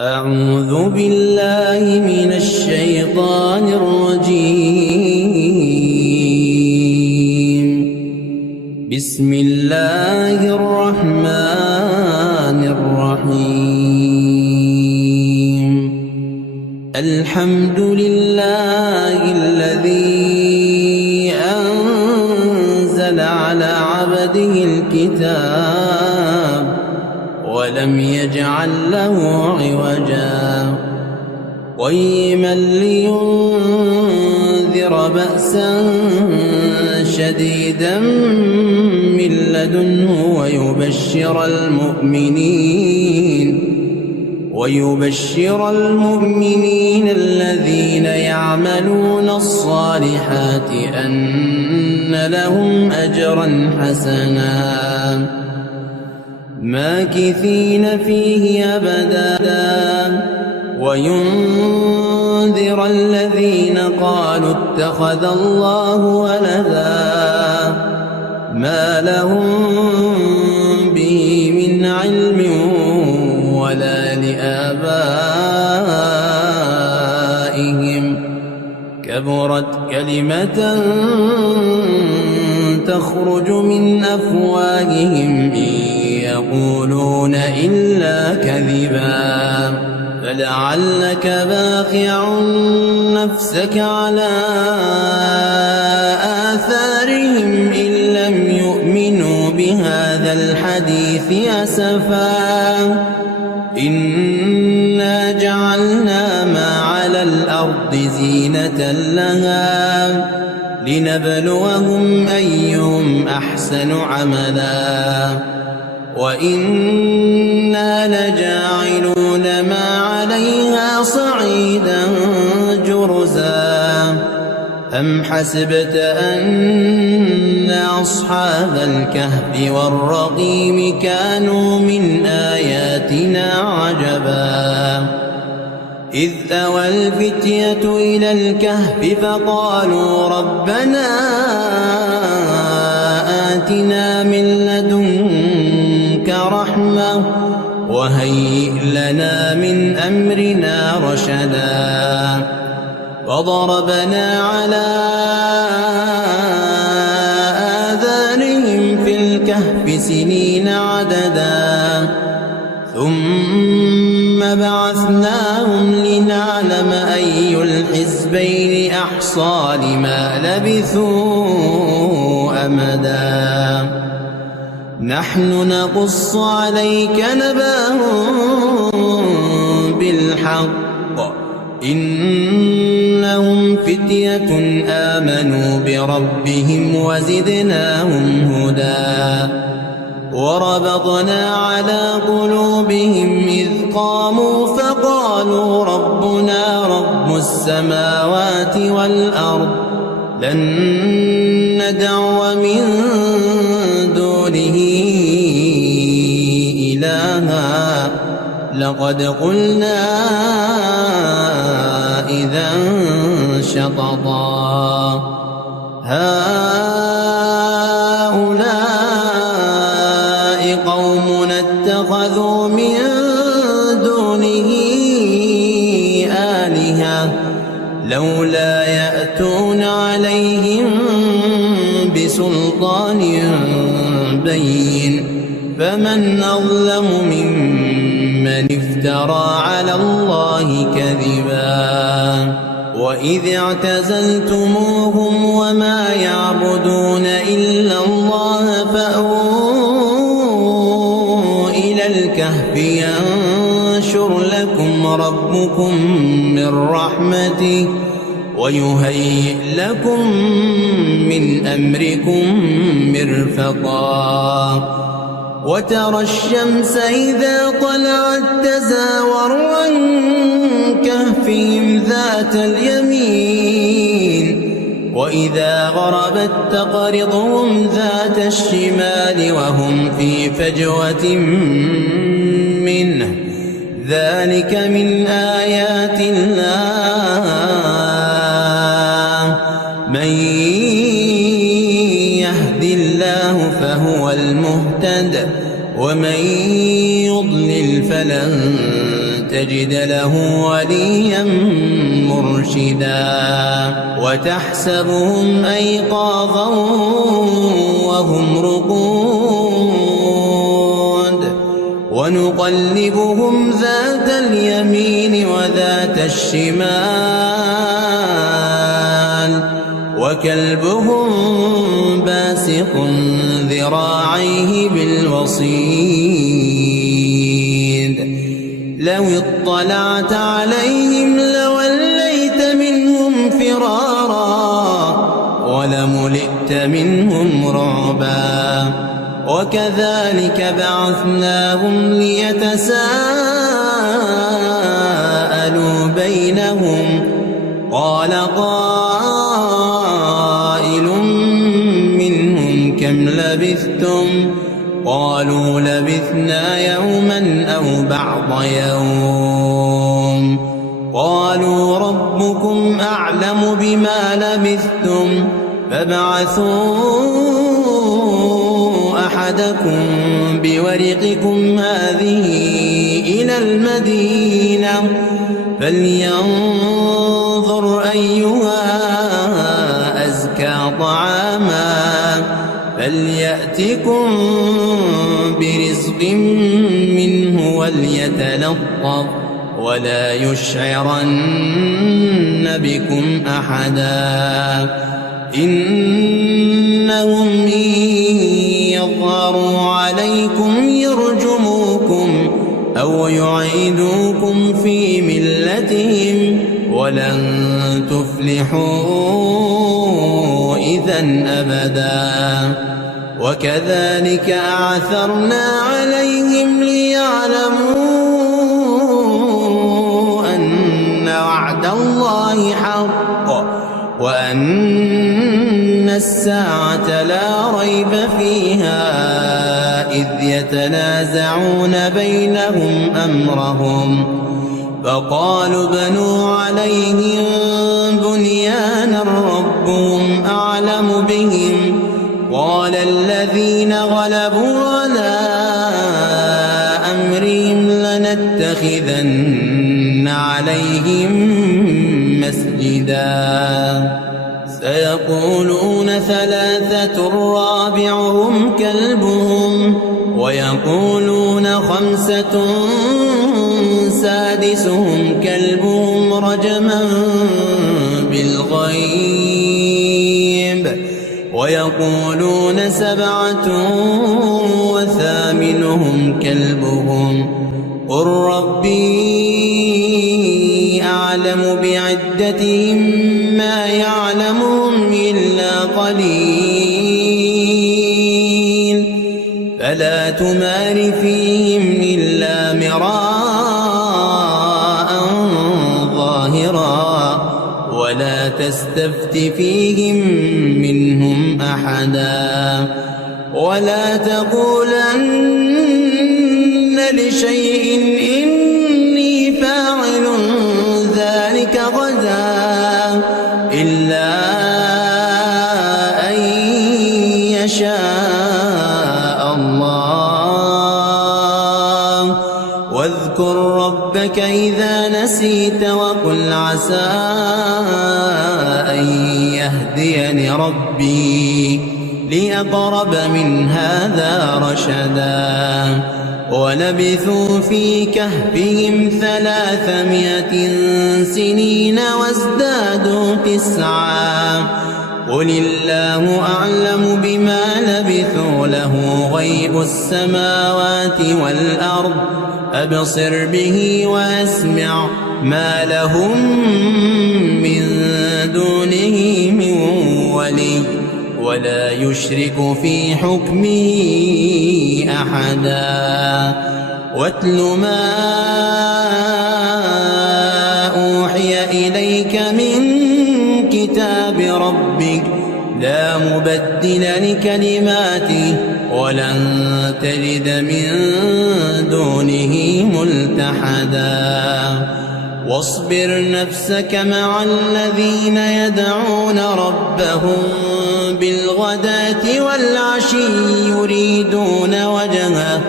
أعوذ بالله من الشيطان الرجيم. بسم الله الرحمن الرحيم. الحمد لله الذي أنزل على عبده الكتاب ولم يجعل له عوجا قيما لينذر بأسا شديدا من لدنه ويبشر المؤمنين الذين يعملون الصالحات أن لهم أجرا حسنا ماكثين فيه أبدا وينذر الذين قالوا اتخذ الله ولدا ما لهم به من علم ولا لآبائهم كبرت كلمة تخرج من أفواههم يقولون إلا كذبا فلعلك باخع نفسك على آثارهم إن لم يؤمنوا بهذا الحديث أسفا إنا جعلنا ما على الأرض زينة لها لنبلوهم أيهم أحسن عملا وإنا لجاعلون ما عليها صعيدا جرزا أم حسبت أن أصحاب الكهف والرقيم كانوا من آياتنا عجبا إذ أوى الفتية إلى الكهف فقالوا ربنا آتنا من لدنك رحمة وهيئ لنا من أمرنا رشدا وضربنا على آذانهم في الكهف سنين عددا ثم بعثناهم لنعلم أي الحزبين أحصى لما لبثوا أمدا نحن نقص عليك نبأهم بالحق إنهم فتية آمنوا بربهم وزدناهم هدى وربطنا على قلوبهم إذ قاموا فقالوا ربنا رب السماوات والأرض لن ندعو من دونه إلها لقد قلنا إذا شططا هؤلاء قومنا اتخذوا من دونه آلهة لولا يأتون عليهم بسلطان بين فمن أظلم ممن افترى على الله كذبا وإذ اعتزلتموهم وما يعبدون إلا الله فأووا إلى الكهف ينشر لكم ربكم من رحمته ويهيئ لكم من أمركم مرفقا وترى الشمس إذا طلعت تزاور عن كهفهم ذات اليمين وإذا غربت تقرضهم ذات الشمال وهم في فجوة منه ذلك من آيات الله من يهد الله فهو المهتد ومن يضلل فلن تجد له وليا مرشدا وتحسبهم أيقاظا وهم رقود ونقلبهم ذات اليمين وذات الشمال وكلبهم باسق ذراعيه بالوصيد لو اطلعت عليهم لوليت منهم فرارا ولملئت منهم رعبا وكذلك بعثناهم ليتساءلوا بينهم قال قائل منهم كم لبثتم قالوا لبثنا يوما أو بعض يوم قالوا ربكم أعلم بما لبثتم فابعثوا أحدكم بورقكم هذه إلى المدينة فلينظر أيها أزكى طعاما فليأتكم برزق منه وليتلطف ولا يشعرن بكم أحدا إنهم إن يظهروا عليكم يرجموكم أو يعيدوكم في ملتهم ولن تفلحوا إذا أبدا وكذلك أعثرنا عليهم ليعلموا أن وعد الله حق وأن الساعة لا ريب فيها إذ يتنازعون بينهم أمرهم فقالوا ابنوا عليهم بنيانا ربهم أعلم بهم قال الذين غلبوا على أمرهم لنتخذن عليهم مسجدا سيقولون ثلاثة رابعهم كلبهم ويقولون خمسة سادسهم كلبهم رجما بالغيب ويقولون سبعة وثامنهم كلبهم قل ربي أعلم بعدتهم ما يعلمهم إلا قليل فلا تمار فيهم إلا مراء ظاهرا ولا تستفت فيهم منهم أحدا ولا تقولن لشيء إني فاعل ذلك غدا إلا أن يشاء الله واذكر ربك إذا نسيت وقل عسى أن يهديني ربي لأقرب من هذا رشدا ولبثوا في كهفهم 300 سنين وازدادوا 9 قل الله أعلم بما لبثوا له غيب السماوات والأرض أبصر به وأسمع ما لهم من دونه من ولي ولا يشرك في حكمه أحدا واتل ما أوحي إليك من كتاب ربك لا مبدل لكلماته ولن تجد من دونه ملتحدا واصبر نفسك مع الذين يدعون ربهم بالغداة والعشي يريدون وجهه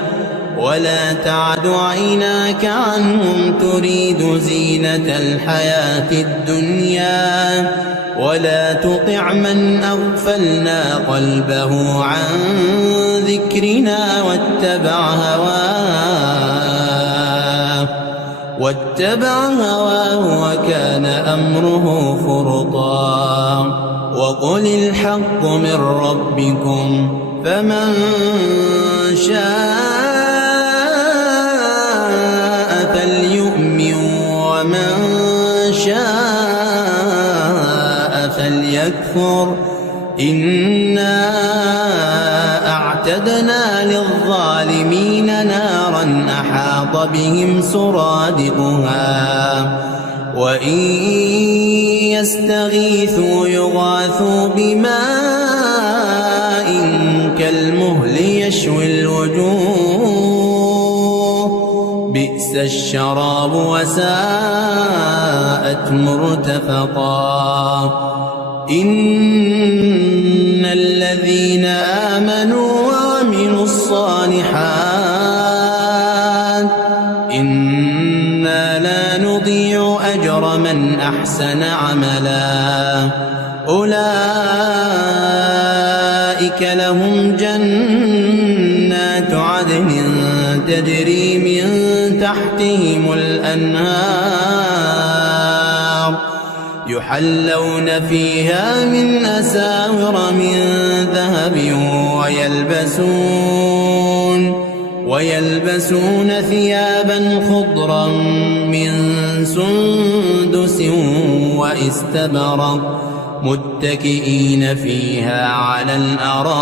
ولا تعد عيناك عنهم تريد زينة الحياة الدنيا ولا تطع من أغفلنا قلبه عن ذكرنا واتبع هواه وكان أمره فرطا وقل الحق من ربكم فمن شاء فليؤمن ومن شاء فليكفر إنا أعتدنا للظالمين نارا أحاط بهم سرادقها وإن يستغيثوا يغاثوا بماء كالمهل يشوي الوجوه بئس الشراب وساءت مرتفقا إن الذين آمنوا وعملوا الصالحات إنا لا نضيع أجر من أحسن عملا أولئك لهم جنات عدن تجري من تحتهم الأنهار يحلون فيها من أساور من ذهب ويلبسون ثيابا خضرا من سندس واستبرق متكئين فيها على الأرائك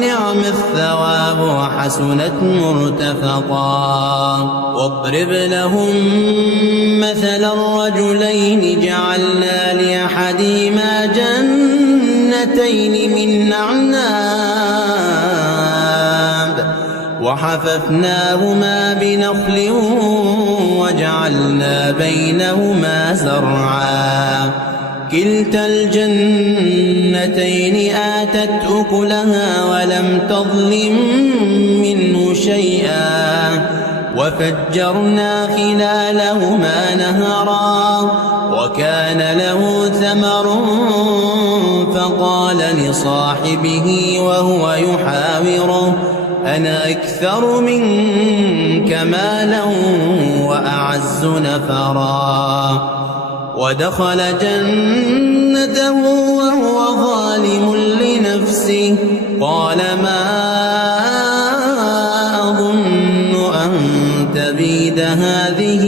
نعم الثواب وحسنت مرتفقا واضرب لهم مثل الرجلين جعلنا لأحدهما جنتين من أعناب وحففناهما بنخل وجعلنا بينهما زرعا كلتا الجنتين آتت أكلها ولم تظلم منه شيئا وفجرنا خلالهما نهرا وكان له ثمر فقال لصاحبه وهو يحاوره أنا أكثر منك مالا وأعز نفرا ودخل جنته وهو ظالم لنفسه قال ما أظن أن تبيد هذه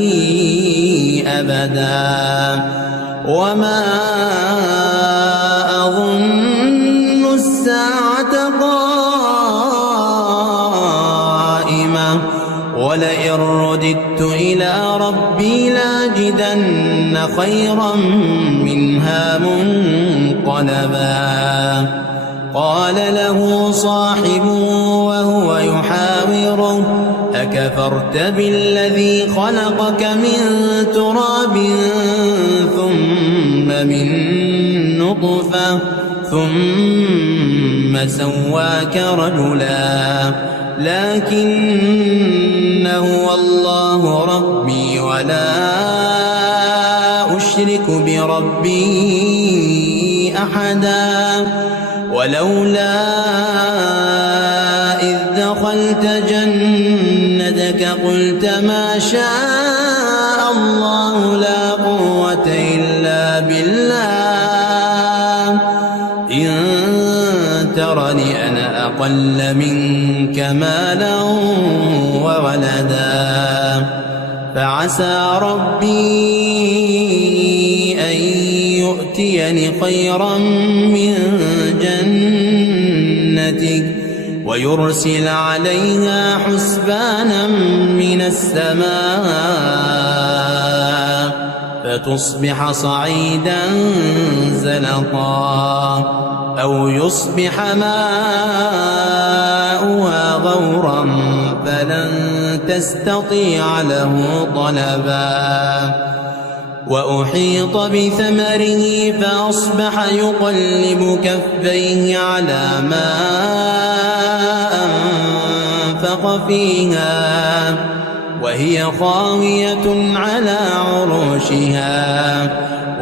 أبدا وما أظن الساعة قائمة ولئن رددت إلى ربي لاجدن خيرا منها منقلبا قال له صاحبه وهو يحاوره أكفرت بالذي خلقك من تراب ثم من نطفة ثم سواك رجلا لكن هو الله ربي ولا أشرك بربي أحدا ولولا إذ دخلت جنتك قلت ما شاء الله لا قوة إلا بالله إن ترني أنا أقل منك مالا وولدا فعسى ربي أن يؤتيني خيرا من جنتك ويرسل عليها حسبانا من السماء فتصبح صعيدا زلقا أو يصبح ماؤها غورا فلن تستطيع له طلبا وأحيط بثمره فأصبح يقلب كفيه على ما وأنفق فيها وهي خاوية على عروشها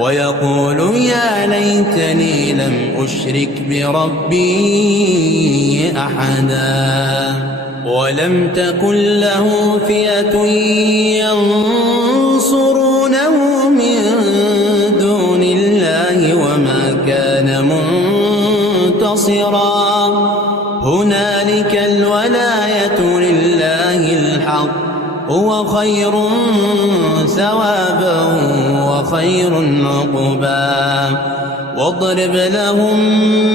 ويقول يا ليتني لم أشرك بربي أحدا ولم تكن له فئة ينصرونه من دون الله وما كان منتصرا هنالك الولاية لله الحق هو خير ثوابا وخير عقبا واضرب لهم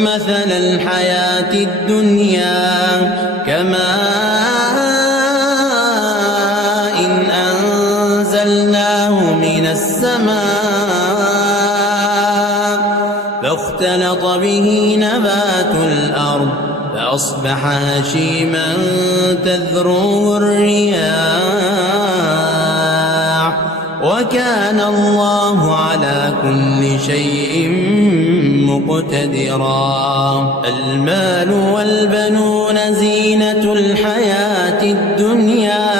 مثل الحياة الدنيا كماء إن أنزلناه من السماء فاختلط به نبات الأرض فأصبح هشيما تذروه الرياح وكان الله على كل شيء مقتدرا المال والبنون زينة الحياة الدنيا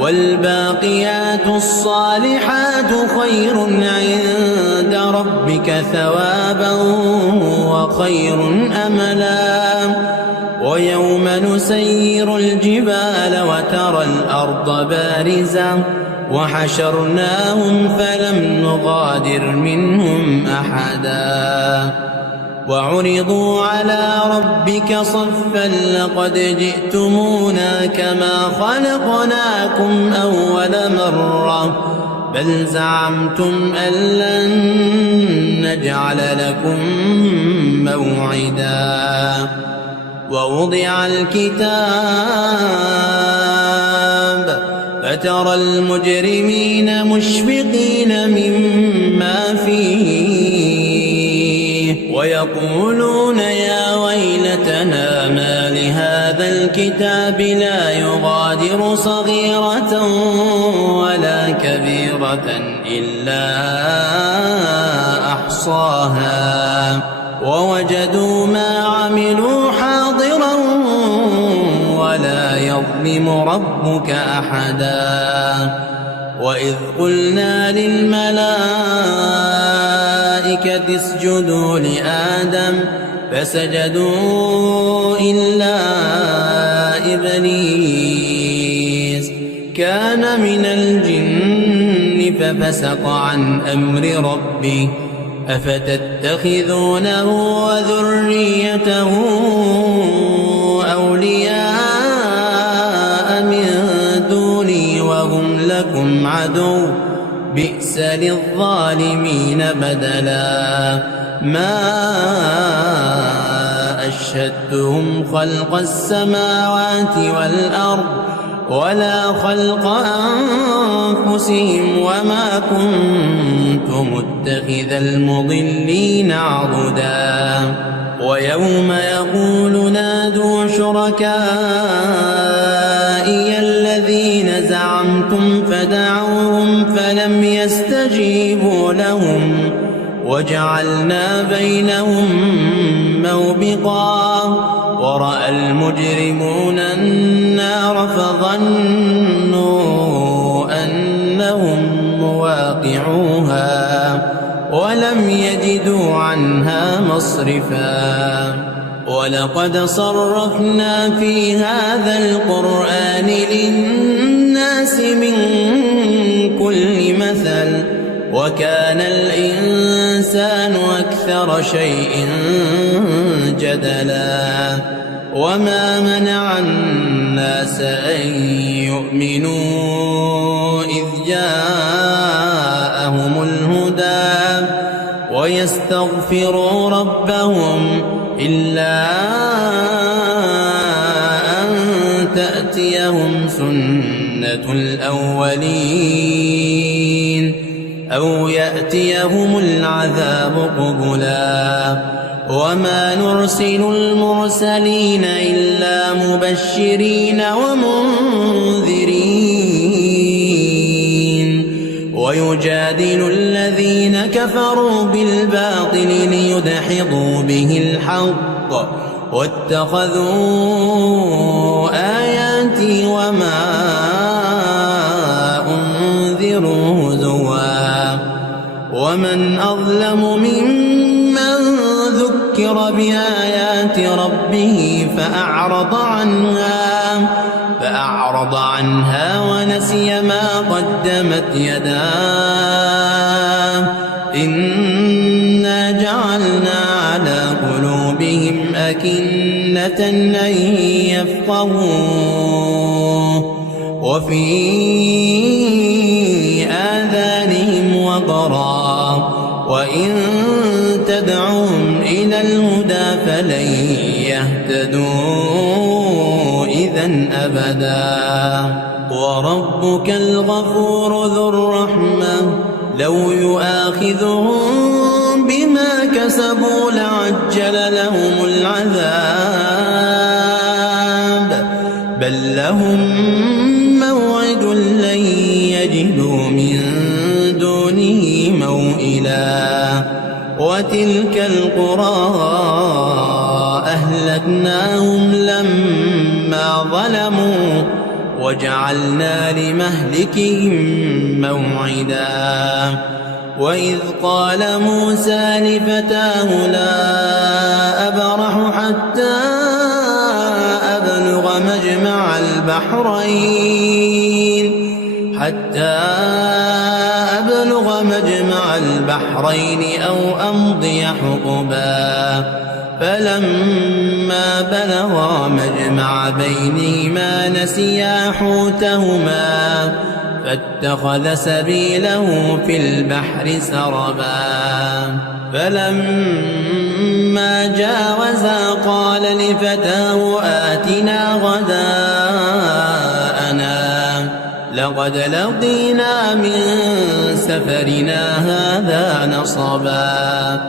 والباقيات الصالحات خير عند ربك ثوابا وخير أملا ويوم نسير الجبال وترى الأرض بارزة وحشرناهم فلم نغادر منهم أحدا وعرضوا على ربك صفا لقد جئتمونا كما خلقناكم أول مرة بل زعمتم أن لن نجعل لكم موعدا ووضع الكتاب فترى المجرمين مشفقين مما فيه ويقولون يا ويلتنا ما لهذا الكتاب لا يغادر صغيرة ولا كبيرة إلا أحصاها ووجدوا ما عملوا حاضرا ولا يظلم ربك أحدا وإذ قلنا للملائكة اسجدوا لآدم فسجدوا إلا إبليس كان من الجن ففسق عن أمر ربه أفتتخذونه وذريته أولياء من دوني وهم لكم عدو بئس للظالمين بدلا ما أشهدتهم خلق السماوات والأرض ولا خلق أنفسهم وما كنت متخذ المضلين عضدا ويوم يقول نادوا شركائي الذين زعمتم فدعوهم فلم يستجيبوا لهم وجعلنا بينهم موبقا ورأى المجرمون النار فظنوا أنهم مواقعوها ولم يجدوا عنها مصرفا ولقد صرفنا في هذا القرآن للناس من كل مثل وكان الإنسان أكثر شيء جدلا وما منع الناس أن يؤمنوا إذ جاءهم الهدى ويستغفروا ربهم إلا أن تأتيهم سنة الأولين أو يأتيهم العذاب قبلا وما نرسل المرسلين إلا مبشرين ومنذرين ويجادل الذين كفروا بالباطل ليدحضوا به الحق واتخذوا آيات وما أنذروا هزوا ومن أظلم ممن ذكر بآيات ربه فأعرض عنها ونسي ما قدمت يداه إنا جعلنا على قلوبهم أكنة أن يفقهوه وفي آذانهم وقرا وإن تدعوهم إلى الهدى فلن يهتدوا إذا أبدا وربك الغفور ذو الرحمة لو يؤاخذهم بما كسبوا لعجل لهم العذاب بل لهم موعد لن يجدوا من دونه موئلا وتلك القرى أهلكناهم لما ظلموا وجعلنا لمهلكهم موعدا وإذ قال موسى لفتاه لا أبرح حتى أبلغ مجمع البحرين أو أمضي حقبا فلما بلغا مجمع بينهما نسيا حوتهما فاتخذ سبيله في البحر سربا فلما جاوزا قال لفتاه آتنا غداءنا لقد لقينا من سفرنا هذا نصبا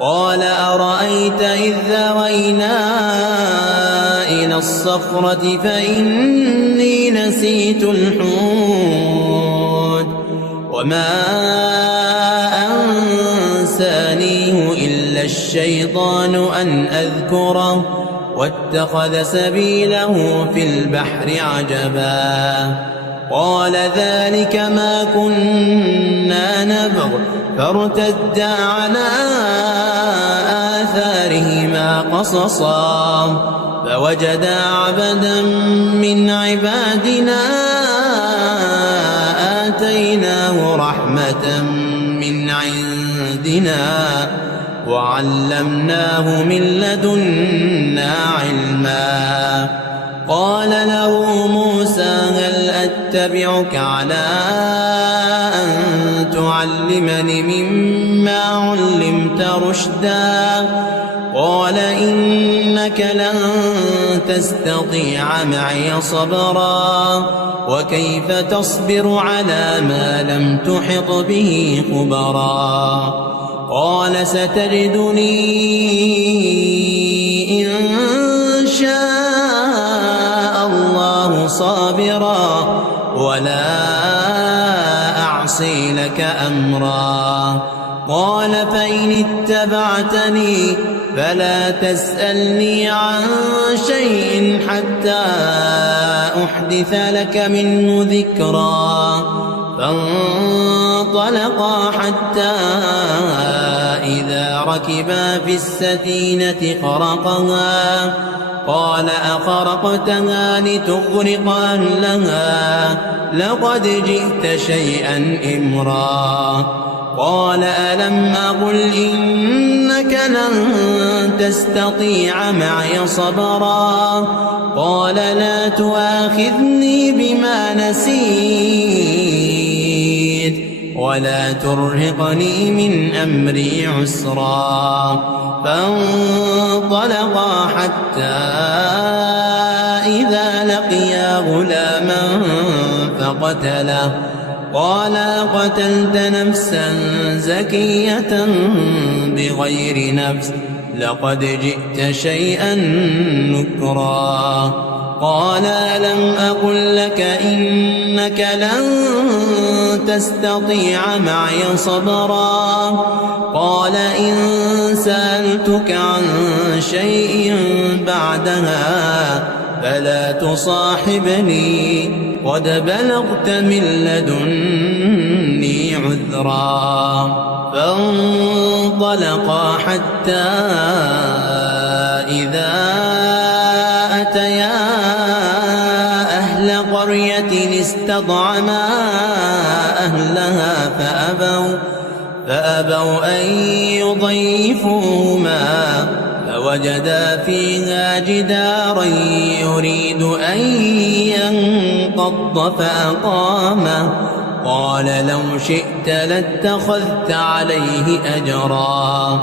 قال أرأيت إذ ذوينا إلى الصخرة فإني نسيت الحوت وما أنسانيه إلا الشيطان أن أذكره واتخذ سبيله في البحر عجبا قال ذلك ما كنا نبغ فارتدا على آثارهما قصصا فوجدا عبدا من عبادنا آتيناه رحمة من عندنا وعلمناه من لدنا علما قال له موسى هل أتبعك على أن تعلمني مما علمت رشدا قال إنك لن تستطيع معي صبرا وكيف تصبر على ما لم تحط به خبرا قال ستجدني إن شاء الله صابرا ولا أعصي لك أمرا قال فإن اتبعتني فلا تسألني عن شيء حتى أحدث لك منه ذكرا فانطلقا حتى إذا ركبا في السفينة خرقها قال أخرقتها لتغرق أهلها لقد جئت شيئا إمرا قال ألم أقل إنك لن تستطيع معي صبرا قال لا تؤاخذني بما نسيت ولا ترهقني من أمري عسرا فانطلقا حتى إذا لقيا غلاما فقتله قال قتلت نفسا زكية بغير نفس لقد جئت شيئا نكرا قال ألم أقل لك إنك لن تستطيع معي صبرا قال إن سألتك عن شيء بعدها فلا تصاحبني قد بلغت من لدني عذرا. فانطلقا حتى إذا أتيا أهل قرية استطعما أهلها فأبوا أن يضيفوهما فوجدا فيها جدارا يريد أن ينقض فأقامه. قال لو شئت لاتخذت عليه أجرا.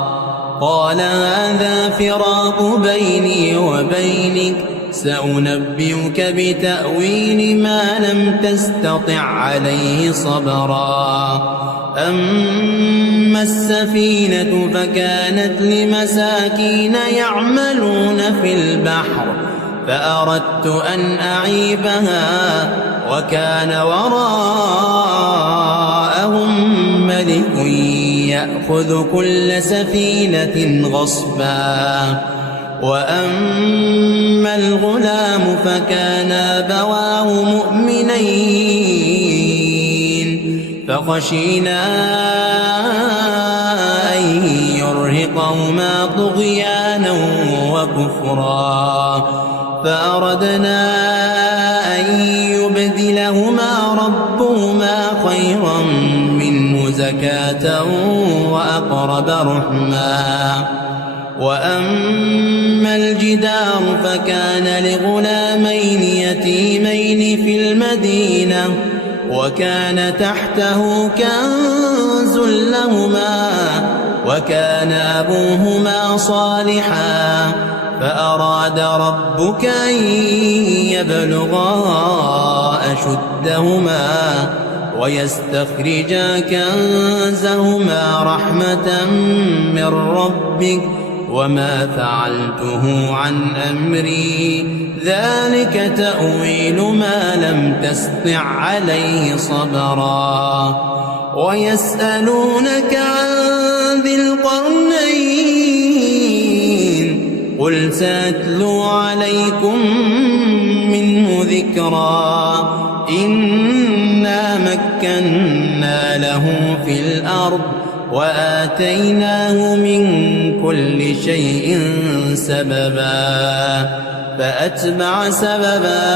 قال هذا فراق بيني وبينك سأنبئك بتأويل ما لم تستطع عليه صبرا. أما السفينة فكانت لمساكين يعملون في البحر فأردت أن أعيبها وكان وراءهم ملك يأخذ كل سفينة غصبا. وأما الغلام فكان أبواه مؤمنين فخشينا أن يرهقهما طغيانا وكفرا فأردنا أن يبدلهما ربهما خيرا منه زكاة وأقرب رحما. وأما الجدار فكان لغلامين يتيمين في المدينة وكان تحته كنز لهما وكان أبوهما صالحا فأراد ربك أن يبلغا أشدهما ويستخرجا كنزهما رحمة من ربك وما فعلته عن أمري ذلك تأويل ما لم تسطع عليه صبرا. ويسألونك عن ذي القرنين قل سأتلو عليكم منه ذكرا. إنا مكنا له في الأرض وآتيناه من كل شيء سببا. فأتبع سببا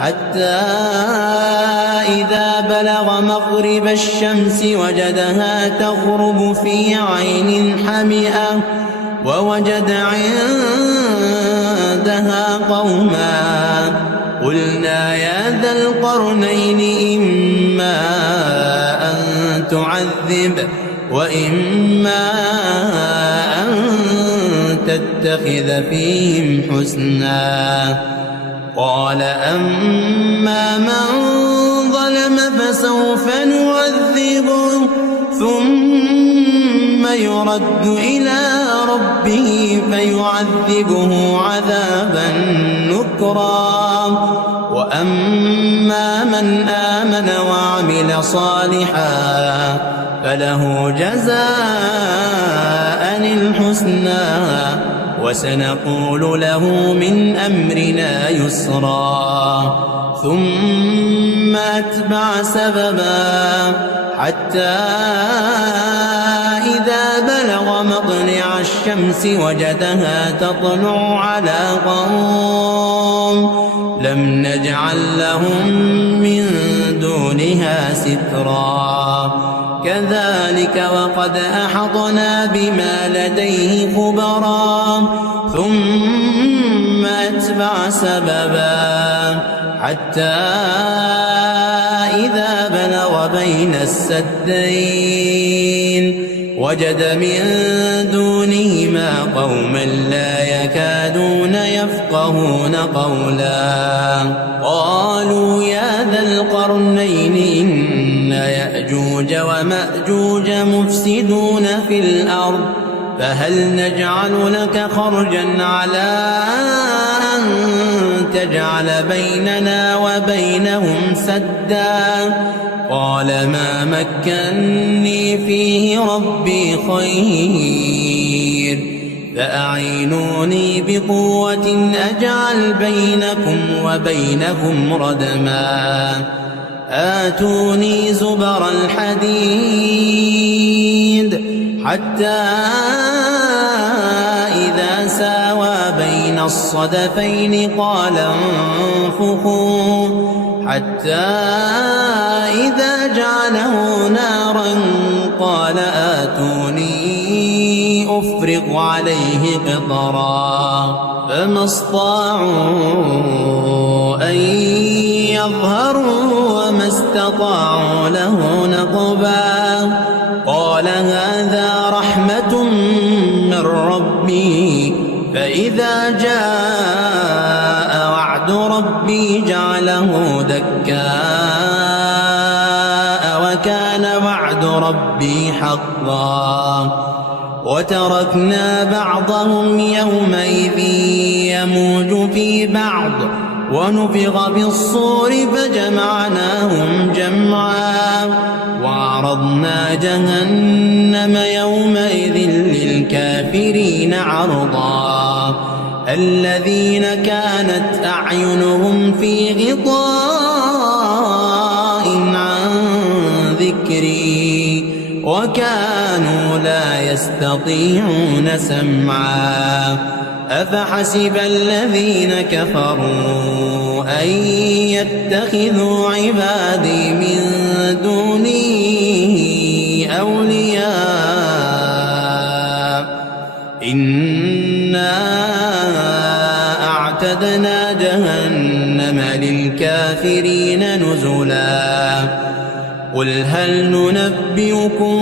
حتى إذا بلغ مغرب الشمس وجدها تغرب في عين حمئة ووجد عندها قوما قلنا يا ذا القرنين إما أن تعذب وإما أن تتخذ فيهم حسنا. قال أما من ظلم فسوف نعذبه ثم يرد إلى ربه فيعذبه عذابا نكرا. وأما من آمن وعمل صالحا فله جزاء الحسنى وسنقول له من أمرنا يسرا. ثم أتبع سببا حتى إذا بلغ مطلع الشمس وجدها تطلع على قوم لم نجعل لهم من دونها سترا. كذلك وقد أحطنا بما لديه خبرا. ثم أتبع سببا حتى إذا بلغ بين السدين وجد من دونهما قوما لا يكادون يفقهون قولا. قالوا يا ذا القرنين إن يأجوج ومأجوج مفسدون في الأرض فهل نجعل لك خرجا على أن تجعل بيننا وبينهم سدا. قال ما مكنني فيه ربي خير فأعينوني بقوة أجعل بينكم وبينهم ردما آتوني زبر الحديد حتى إذا ساوى بين الصدفين قال انفخوا حتى إذا جعله نارا قال آتوني أفرغ عليه قطرا فما استطاعوا أن يظهروا وما استطاعوا له نقبا قال هذا رحمة من ربي فإذا جاء وعد ربي جعله دكاء وكان وعد ربي حقا وتركنا بعضهم يومئذ يموج في بعض ونفخ بالصور فجمعناهم جمعا وعرضنا جهنم يومئذ للكافرين عرضا الذين كانت أعينهم في غطاء عن ذكري وكانوا لا يستطيعون سمعا أفحسب الذين كفروا أن يتخذوا عبادي من دوني أولياء إنا أعتدنا جهنم للكافرين نزلا قل هل ننبئكم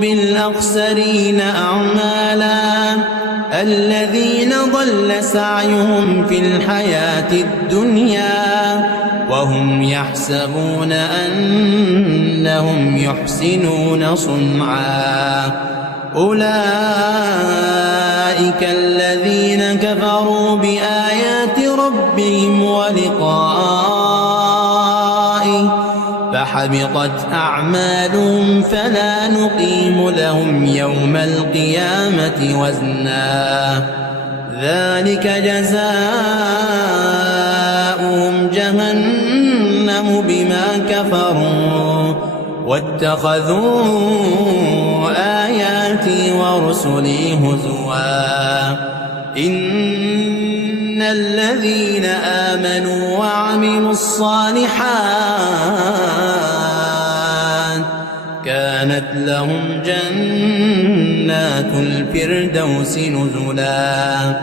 بالأخسرين أعمالا الذين ضل سعيهم في الحياة الدنيا وهم يحسبون أنهم يحسنون صنعا أولئك الذين كفروا بآيات ربهم ولقائه فحبطت أعمالهم فلا نقيم لهم يوم القيامة وزنا ذلك جزاؤهم جهنم بما كفروا واتخذوا آياتي ورسلي هزوا إن الذين آمنوا وعملوا الصالحات كانت لهم جنات الفردوس نزلا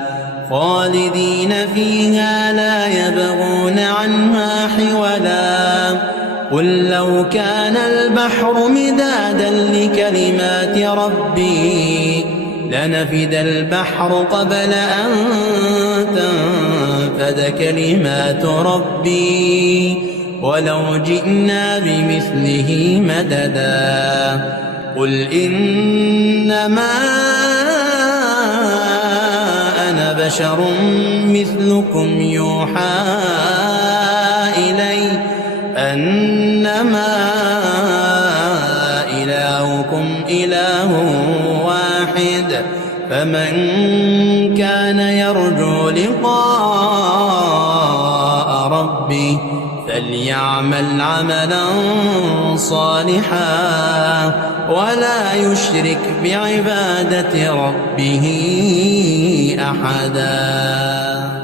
خالدين فيها لا يبغون عنها حولا قل لو كان البحر مدادا لكلمات ربي لنفد البحر قبل أن تنفد كلمات ربي ولو جئنا بمثله مددا قل إنما أنا بشر مثلكم يوحى إلي أنما إلهكم إله واحد فمن كان يرجو لقاء ربه فليعمل عملا صالحا ولا يشرك بعبادة ربه أحدا.